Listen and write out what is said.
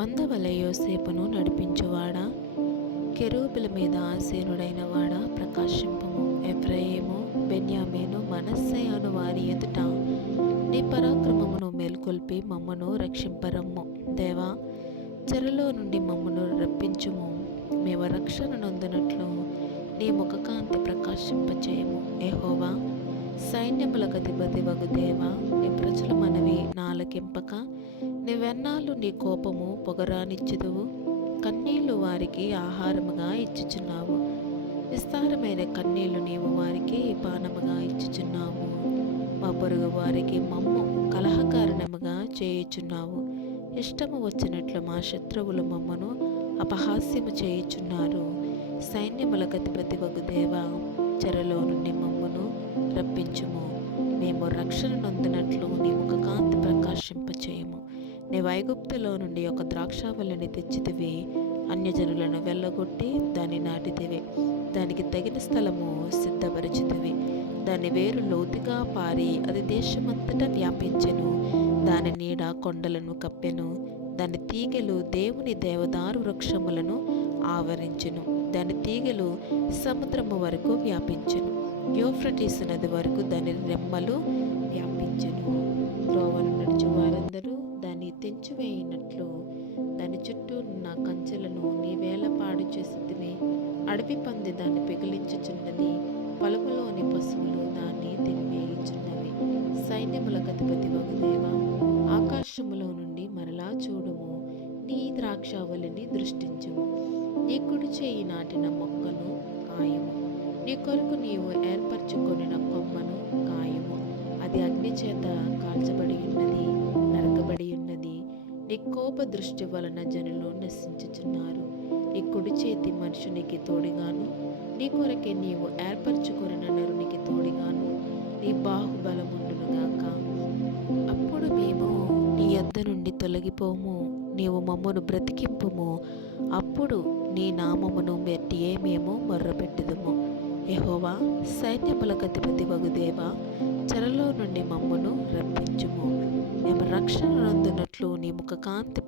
మందవల యోసేపును నడిపించువాడా? కెరూబుల మీద ఆసీనుడైన వాడా? ప్రకాశింపము ఎఫ్రయేము బెన్యామీను అను వారి ఎదుట నీ పరాక్రమమును మేల్కొల్పి మమ్మను రక్షింపరమ్ము. దేవా చెరలో నుండి మమ్మను రప్పించుము. మేము రక్షణ నొందినట్లు నీ ముఖకాంతి ప్రకాశింపచేయము. ఏహోవా సైన్యముల గతిపతి వగు దేవా నీ ప్రజల మనవి నాలకింపక నీవెన్నాళ్ళు నీ కోపము పొగరానిచ్చుదువు? కన్నీళ్ళు వారికి ఆహారముగా ఇచ్చుచున్నావు. విస్తారమైన కన్నీళ్ళు నీవు వారికి పానముగా ఇచ్చుచున్నావు. మా పొరుగు వారికి మమ్ము కలహకారణముగా చేయుచున్నావు. ఇష్టము వచ్చినట్లు మా శత్రువులు మమ్మను అపహాస్యము చేయుచున్నారు. సైన్యముల గతిపతి ఒక దేవా చెరలో నుండి మమ్మను రప్పించుము. మేము రక్షణ నొందినట్లు నీ ముఖకాంతి ప్రకాశింపచేయము. నీ వైగుప్తులో నుండి ఒక ద్రాక్షావల్లిని తెచ్చితివి అన్యజనులను వెళ్ళగొట్టి దాన్ని నాటితివి. దానికి తగిన స్థలము సిద్ధపరిచితివి. దాని వేరు లోతుగా పారి అది దేశమంతటా వ్యాపించెను. దాని నీడ కొండలను కప్పెను. దాని తీగలు దేవుని దేవదారు వృక్షములను ఆవరించెను. దాని తీగలు సముద్రము వరకు వ్యాపించెను. యోఫ్రటీస్ నది వరకు దాని రెమ్మలు అందరూ దాన్ని తెంచివేయినట్లు దాని చుట్టూ ఉన్న కంచెలను నీ వేళ పాడు చేసితివి అడవి పంది దాన్ని పిగిలించుచున్నది. పొలములోని పశువులు దాన్ని తినివేయుచున్నవి. సైన్యముల గతిపతి వగుదేవా ఆకాశములో నుండి మరలా చూడుము. నీ ద్రాక్షావళిని దృష్టించుము. నీ కుడి చేయి నాటిన మొక్కను కాయము. నీ కొరకు నీవు ఏర్పరచుకొనిన కొమ్మను కాయము. అది అగ్ని చేత కాల్చబడి ఉన్నది. నీ కోప దృష్టి వలన జనులు నశించుచున్నారు. నీ కుడి చేతి మనుషునికి తోడుగాను నీ కొరకే నీవు ఏర్పరచుకున్న నరునికి తోడుగాను నీ బాహుబలముండునుగాక. అప్పుడు మేము నీ యొద్ద నుండి తొలగిపోము నీవు మమ్మను బ్రతికింపుము. అప్పుడు నీ నామమును మెట్టియే మేము మొర్రపెట్టుదుము. యహోవా సైన్యముల గతిపతి వగుదేవా చెరలో నుండి మమ్మను రప్పించుము. మేము రక్షణ నందునట్లు నీ ముఖ కాంతి